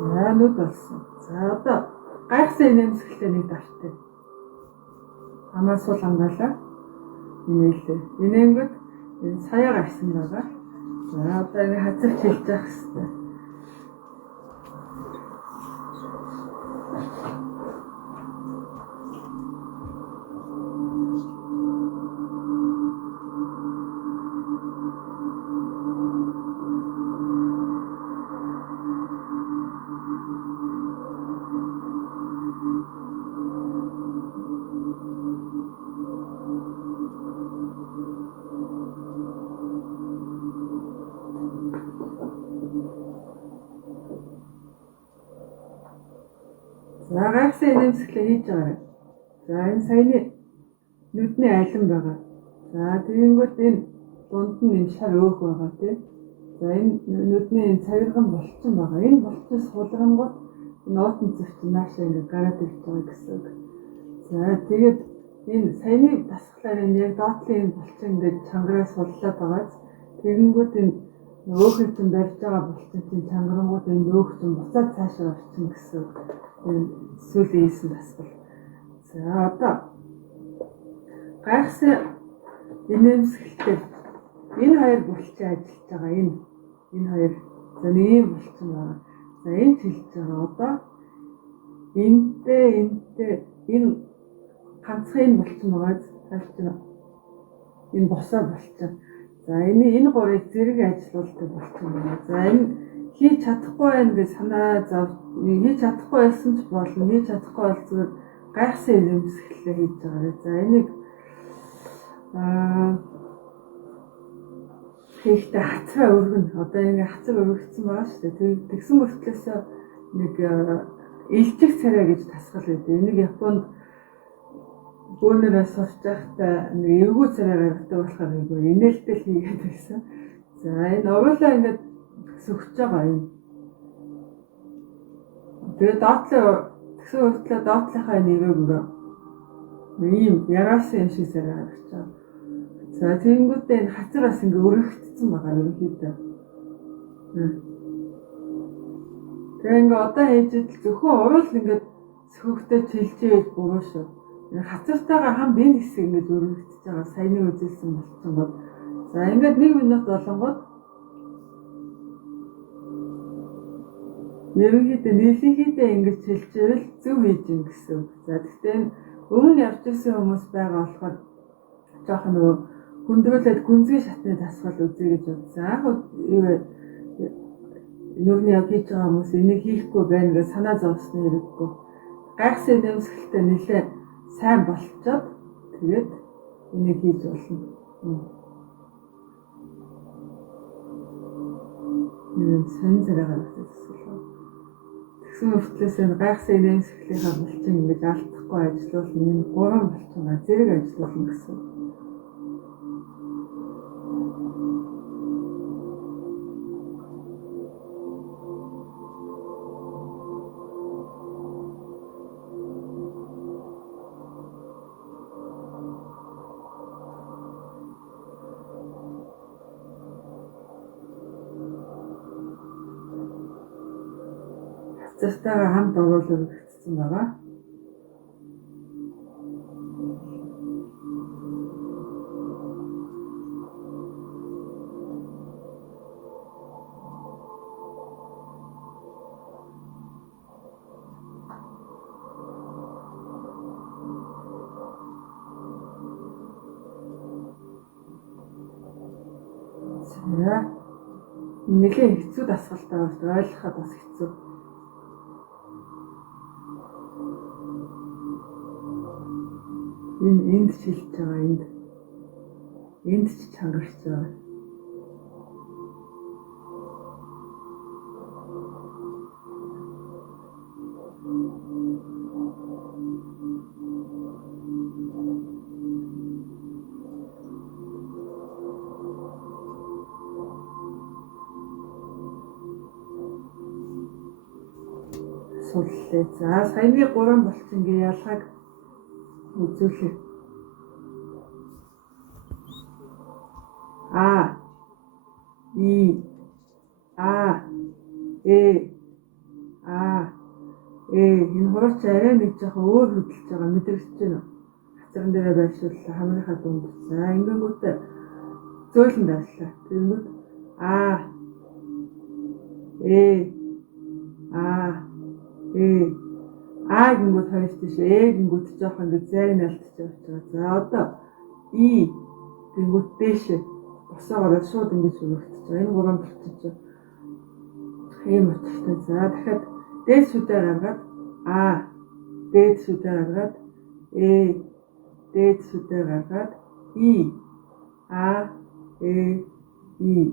За нүд болсон. За одоо гайхсан инээмсэглэлээ нэг давтаа. Хамаа сул хамгаалаа. Инээлээ. Инээнгөт энэ сая гарсан байгаа. За одоо ингэ хазагч хэлж явах хэрэгтэй. За гайхсан инээмсэглэл хийж байгаа. За энэ саяны нүдний алин байгаа. За тэгэнгүүт энэ дунд нь юм шар өөх байгаа тийм. За энэ нүдний энэ цавирган булчин байгаа. Энэ булчнаас сулрангууд энэ уутан зөрчин наашаа ингэ гараад ирж байгаа гэсэн үг. За тэгээд энэ саяны дасгалаар энэ яг доотлын энэ булчин ингэ чангараас суллаад байгаа. Тэгэнгүүт энэ өөхөд нь барьж байгаа булчин чангарангууд энэ өөх чинь буцаад цаашаа орчин гэсэн үг. Сүүлийн хийсэн дасгал. За одоо гайхсан инээмсэглэлтэй энэ хоёр булчин ажиллаж байгаа. Энэ хоёр за нэг юм булчин байна. За энэ хэлж байгаа одоо энтэй энэ ганцхан булчин байгаа. Харин энэ босоо булчин. За энэ гурыг зэрэг ажилуулдаг булчин байна. За энэ хийж чадахгүй байх гэж санаа зов хийж чадахгүй байсан ч болно. Хийж чадахгүй бол зүгээр гайхсан инээмсэглэлээ хийж байгаа. За энийг хийхдээ хацраа өргөн. Одоо ингэ хацар өргөгдсөн байгаа шүү дээ. Тэгсэн мөртлөөс нэг илжих царай гэж тасгал байдаг. Энийг Японд бөөнөрөөс сурч байхдаа нэг эвгүй царай гаргадаг болохоор нэг инээлтэл хийгээд байсан. За энэ уруулаа ингэ сөхж байгаа юм. Тэгээд тэгсэн хүртлээр доотлынхаа нэрээ өгөө. Ийм ягаасан юм шиг зэрэг харагч байгаа. За тэгэнгүүтээ энэ хацар бас ингээ өргөгдсөн байгаа ерөнхийдөө. Тэгээ ингээ одоо хийж идэл зөвхөн уруул ингээ сөхөгтэй чилжээж буруу шүү. Энэ хацартайгаа хамт энэ хэсэг ингээ өргөгдөж байгаа. Саяны үзүүлсэн болчихсон гол. За ингээд 1 минут болонгод ерөнхийдөө нийлэнхийдээ ингэж хэлжээвэл зөв хийж ин гэсэн үг. За гэхдээ өмнө явж ирсэн хүмүүс байгаа болохоор жоохон нөгөө хүндрүүлээд гүнзгий шатны дасгал үзье гэж бодсон. Анх нүрний яг хийж байгаа хүмүүс энийг хийхгүй байна гэж санаа зовсны хэрэггүй. Гайхсан нэмсгэлтэй нэлээ сайн болчиход тэгээд энийг хийж болно. Сэн зэрэг гаргаж тэгсэн мөртлөөс энэ гайхсан нэмсгэлийнхаа булчин ингэж алдахгүй ажиллуулна. Энэ 3 булчингаа зэрэг ажиллуулна гэсэн. Застаага хамт оруулаад өгсөн байгаа. Нэлээд хэцүү дасгалтай байна. Ойлгоход бас хэцүү. энд шилж байгаа энд ч чангарч байгаа. Суллээ. За саяны 3 болчихингээ ялгааг үзүүлээ. А И А Э А энэ хураач арай нэг жоохон өөр хөдөлж байгаа мэдрэгдэж байна. Хацран дээрээ байршууллаа хамрынхаа дунд. За ингэнгүүт зөөлөн даашлаа. Тэгэнгүүт А гингүүд хоёр тийш гингүүд жоохон ингэ зайг нь алдчихж байгаа. За одоо И гингүүд дэш босоогоор шууд ингэж өргөдөж байгаа. Энэ 3 болчихж ийм утгатай. За дахиад дээд сүдээ гаргаад дээд сүдээ гаргаад дээд сүдээ гаргаад И И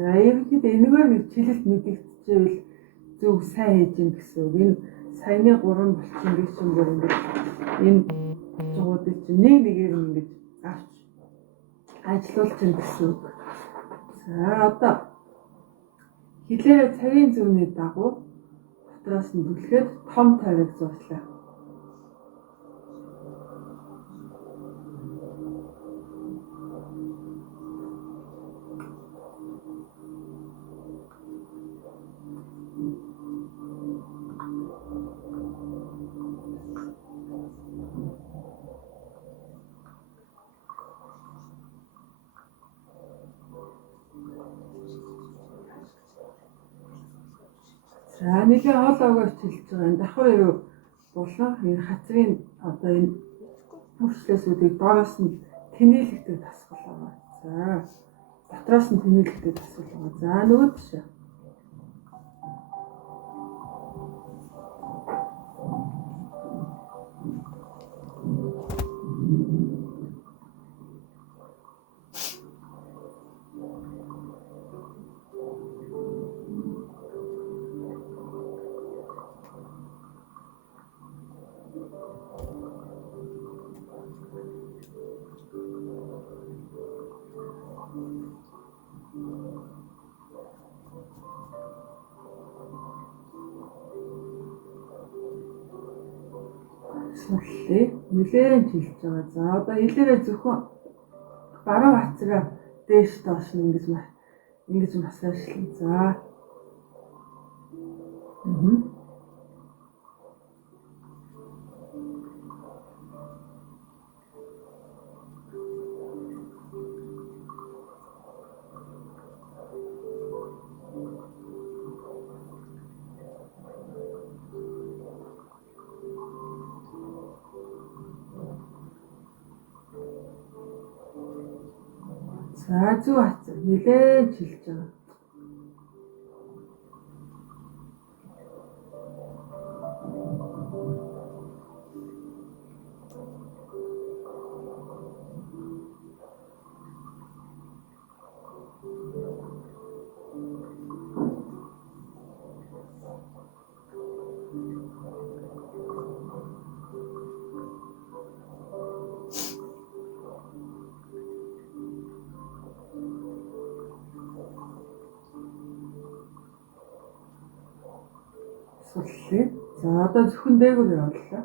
За ерөнхийдөө энэгээр нэг чилэлт мэдэгдэжвэл зөв сайн хийж юм гэсэн үг. Энэ саяны 3 болчихсон гэж юм бол ингэж энэ жуудыг чинь нэгээр ингэж авч ажиллуулж юм гэсэн үг. За одоо хилээрээ цагийн зүүнний дагуу дотроос нь түлхээд том тойрог зурслаа. За нэлээ хоол огоос чилж байгаа. Энэ давхар юу болон энэ хацрын одоо энэ хөвчлөөсүүдийг доороос нь тэнээлэгтэй тасгал байгаа. За дотроос нь тэнээлэгтэй тасгал байгаа. За нөгөө тийш. Суллээ нэлээд жилж байгаа. За одоо хэлээрээ зөвхөн баруун хацраа дээш доош ингэж масажлаа. За зүү хацар нэлээд жилж байгаа. Суллээ. За одоо зөвхөн дээгүүр явууллаа.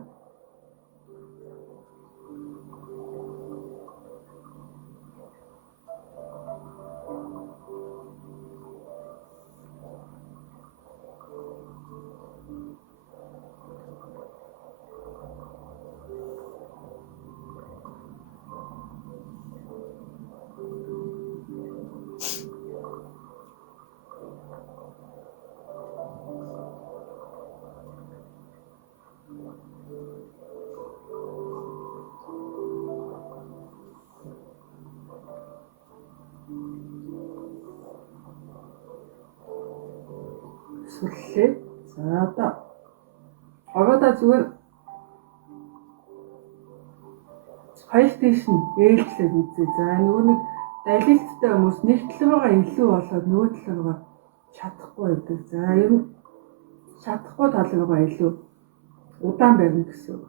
Суллээ. За одоо зүгээр хоёр тийш нь ээлжлээд үзье. За нөгөө нэг далилттай хүмүүс нэг талруугаа илүү болоод нөгөө талруугаа чадахгүй байдаг. За ер нь чадахгүй тал руугаа илүү удаан барина гэсэн үг.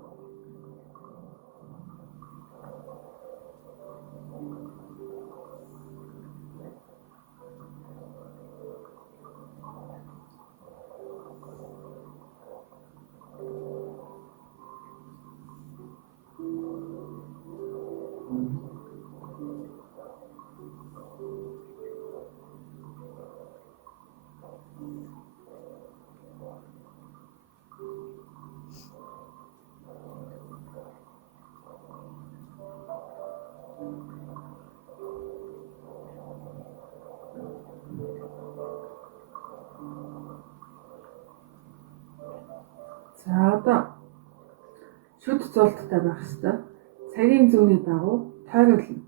За одоо шүд зулттай байх хэвээр цагийн зүүнний дагуу тойруулна.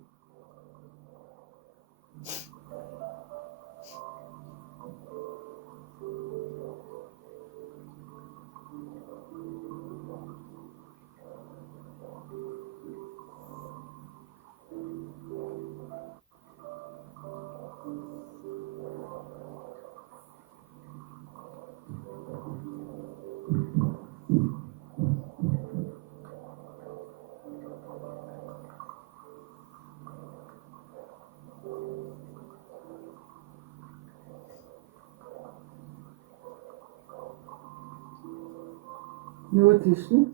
Нөгөө тийш нь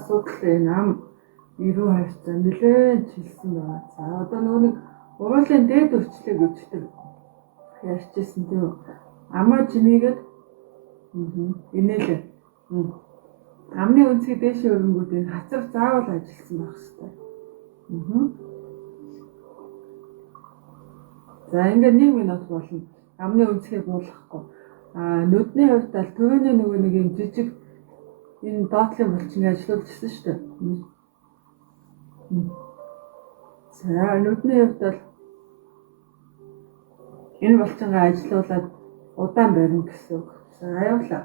асуудал нам ирүү хавцаа нэлээд чилсэн байна. За одоо нөгөө нэг уруулын дээд өвчлөг өвчтөг ярьчихсан тийм үү? Амаа жимигээд инээлээ. Амны үнцгийг дээшээ өргөнгүүд энэ хацар заавал ажилласан байх хэрэгтэй. За ингээд 1 минут болно. Амны үнцгийг буулгахгүй. Нүдний хувьд аль төвөний нөгөө нэг юм жижиг энэ доотлын булчин ажиллуулчихсан шүү дээ. За нүдний хувьд бол энэ булчингаа ажиллуулад удаан барина гэсэн үг. За явуулаа.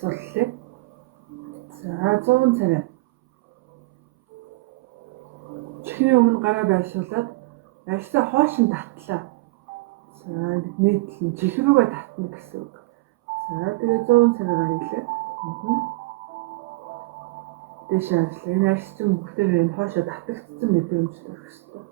Суллаа. За 100 царай. Чихний өмнө гараа байршуулад арьсаа хоош нь татлаа. За нийтлэн чих рүүгээ татна гэсэн үг. За тэгээ 100 царайгаа хийлээ. Дэш ажиллаа. Энэ арьс чинь бүгдээр энэ хоошоо татагдсан мэдрэмж төрөх хэрэгтэй.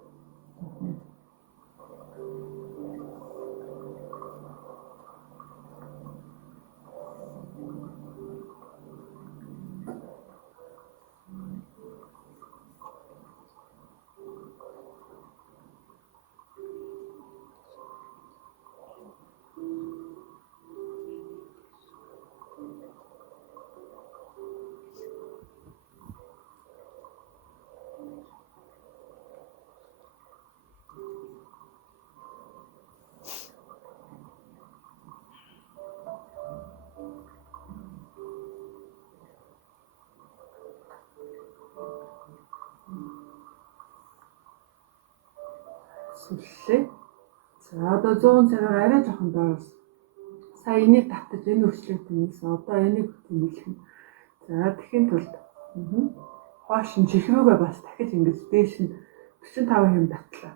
Суллаа. За одоо 100 царайгаа арай жоохон доороос. Сая энийг татаж энэ өрчлөлт хийсэн. Одоо энийг тэмдэглэх нь. За тэхийн тулд хоош нь чих рүүгээ бас дахиж ингэж дээш нь 45 хэм татлаа.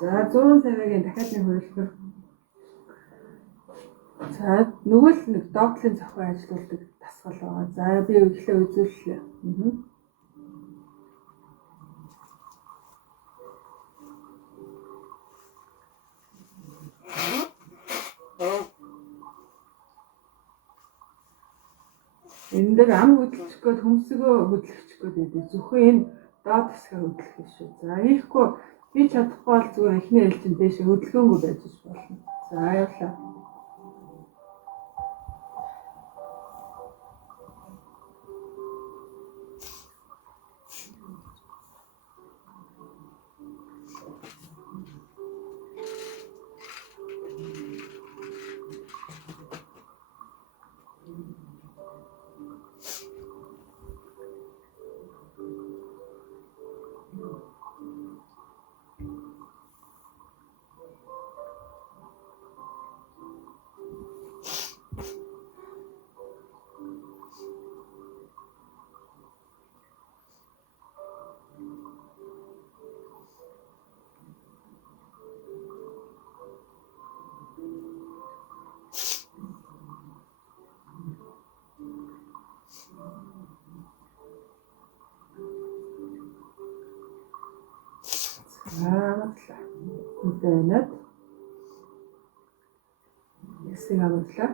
За 100 царайгийн дахиад нэг хөвлөхөр. За нөгөө л нэг доотлын зохион ажиллаулдаг дасгал байгаа. За би өглөө үзүүллээ. Энэ дээр ам хөдөлгөх гээд хөмсгөө хөдөлгөх гээд байдаг. Зөвхөн энэ доод хэсгээ хөдөлгөх биш шүү. За ийхгүй би чадахгүй бол зүгээр эхний ээлжинд дэше хөдөлгөөнгүй байж болно. За явлаа. Интернет. Ясыг авуулаа.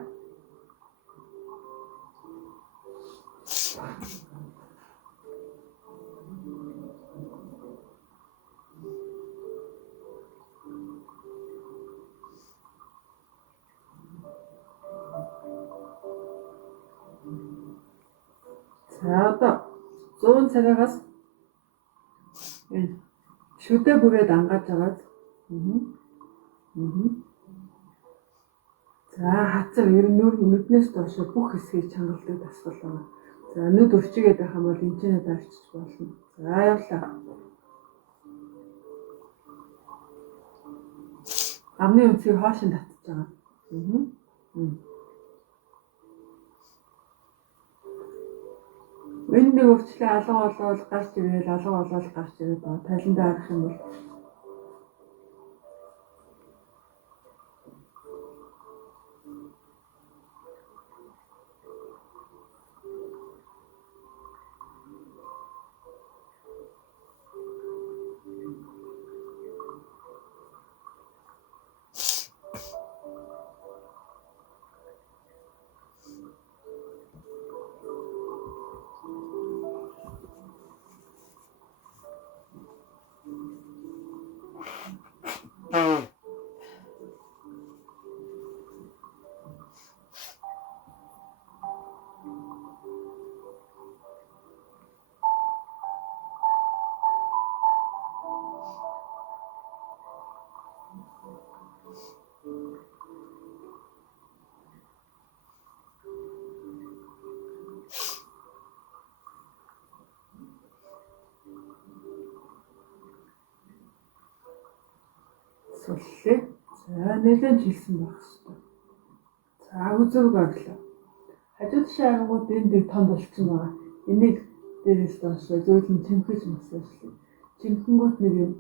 За одоо 100 царайгаас шүдэ бүрээд ангааж агаад. За хацар ер нь нүднээс доош бүх хэсгийг чангалдаг дасгал байна. За нүд өвчгээд байх юм бол энэчнээ дарчиж болно. За явлаа. Амны өнцгийг хоошин татж байгаа. Энэ нэг өвчлөө алга болоод гарч ирэл алга болоод гарч ирээд байгаа. Талиндаа харах юм бол суллээ. За нэлээд жилсэн байх хэвээр. За үзүүг орлоо. Хажууд шааргууд энэ тонд болчихсон байгаа. Энийг дээрээс доош зөөлөн чимхэж масажлаа. Чимхэнгүүт нэг юм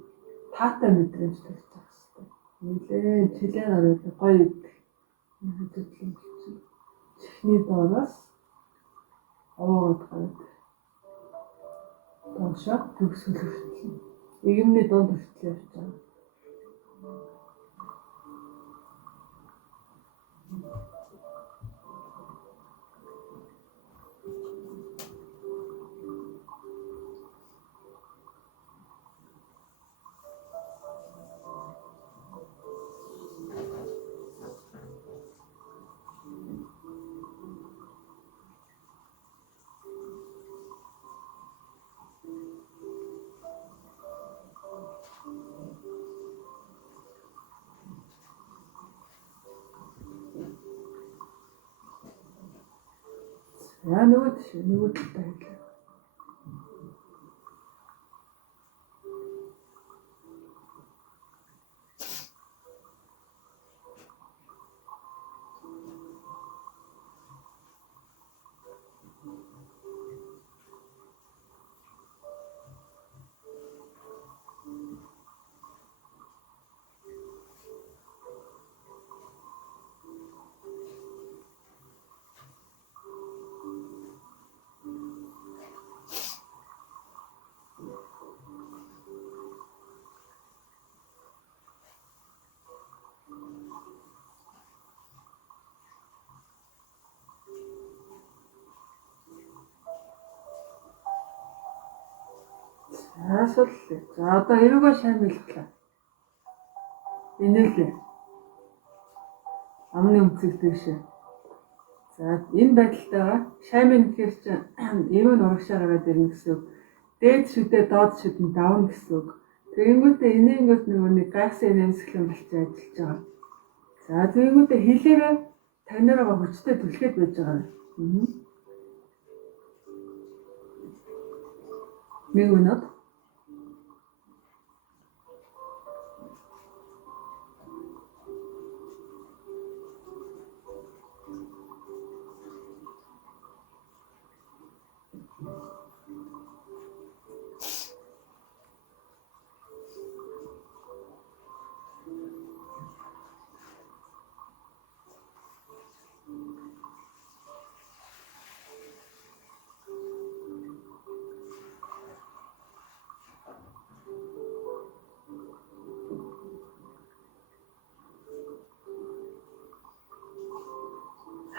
таатай мэдрэмж төрж байгаа хэвээр. Нэлээд чилээ гараад гоё хөдөлгөөн болсон. Чихний доороос аваад гараад доошоо төгсгөл хүртэл. Игэмний донд хүртэл явж байгаа. Яа нөгөө талтай хэлээ. Асууллаа. За одоо эрүүгээ шамилглаа. Инээлээ. Амны өмцөг дэвшээ. За энэ байдалтайгаа шамин гэхэр чинь эмэн урагшаа гараад ирнэ гэсэн үг. Дээд шүдээ доод шүдэнд давна гэсэн үг. Тэгэнгүүтээ энэнгүүт нэг гайхсан нэмсгэлэн болчих ажиллаж байгаа. За тэгэнгүүтээ хэлээрээ танараа хүчтэй түлхээд байж байгаа. Нэг минут.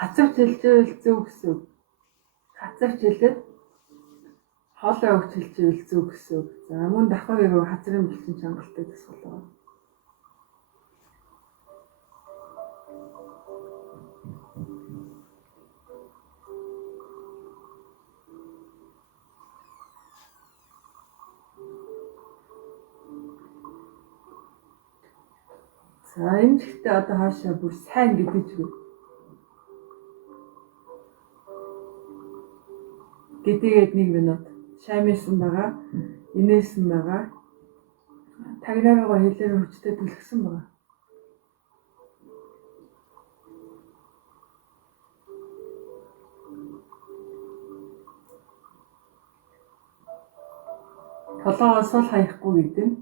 Хацавч хэлжээл зөв гэсэн үг. Хацавч хэлээд хоолой өгч хэлжээл зөв гэсэн үг. За мөн давхар ирүү хацрын бэлчин чангалтай тасгал байна. За энэ чихтэй одоо хаашаа бүр сайн гэдэж үү. Гэдгээд 1 минут шамилсан байгаа, инээсэн байгаа. Тагнаараа хэлээр хүчтэй түлхсэн байгаа. Толгоос сул хаяхгүй гэдэг нь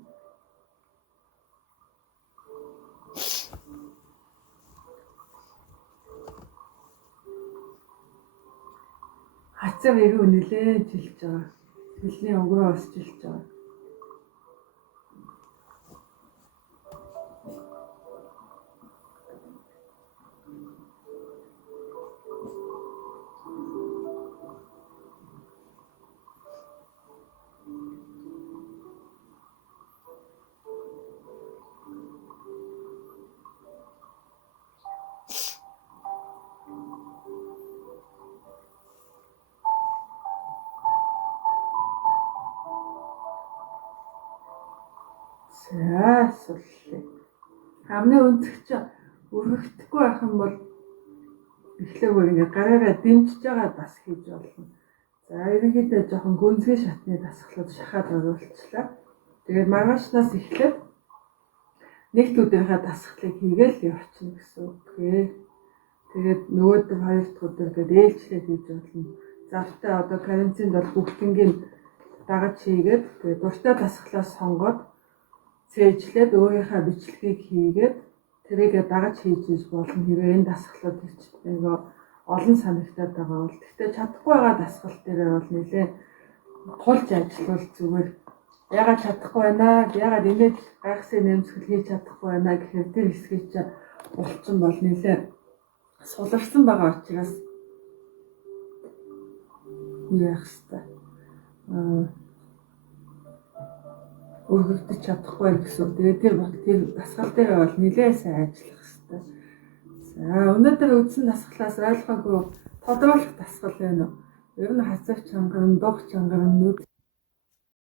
хацав ирүү нэлээд жилж байгаа. Хэлний өнгөрөө осч жилж байгаа. За суллаа. Амны өнцөгч өргөхдөггүй байх юм бол эхлээгүй ингээ гараараа дэмжиж байгаа бас хийж болно. За ерөнхийдөө жоохон гүнзгий шатны дасгалууд шахаад оруулчлаа. Тэгээд маргаашнаас эхлээд нэгд өдрийнхаа дасгалыг хийгээл явчихна гэсэн үг. Тэгээд нөгөөдөр 2 дахь өдөр гээд ээлжлээд хийж болно. Завтай одоо карантинд бол бүгднийг дагаж хийгээд тэгээд дуртай дасгалаа сонгоод цээжлээд өөрийнхөө бичлэгийг хийгээд тэрийгэ дагаж хийж болно. Хэрвээ энэ дасгалууд нөгөө олон санагтаад байгаа бол гэхдээ чадахгүй байгаа дасгал дээр бол нэлээ тулж ажиллавал зүгээр ягаад чадахгүй байна, ягаад инээд гайхсан нэмсгэл хийж чадахгүй байна гэхээр тэр хэсгийг чи булчин бол нэлээ суларсан байгаа учраас яах вэ? Өргөгдөж чадахгүй гэсэн. Тэгээд тэр дасгал дээр бол нэлээд сайн ажиллах хэрэгтэй. За өнөөдөр үзсэн дасгалаас ойлгоогүй тодруулах дасгал байна уу? Ер нь хацав чангар, дух чангар, нүд